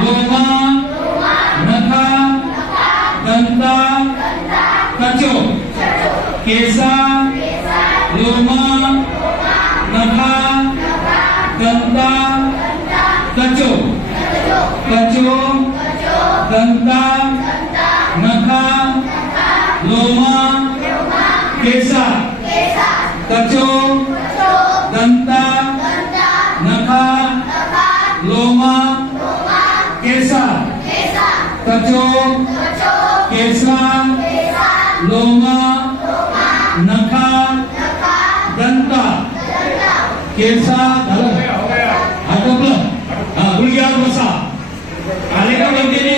लोमा नखा दंता कचो केसा लोमा नखा दंता कचो कचो दंता नखा लोमा केसा कचो दंता नखा लोमा केसा कचो केसा लोमा नखा दंता केसा झालं. हा गुडघ्यावर बसा. आले का वैद्य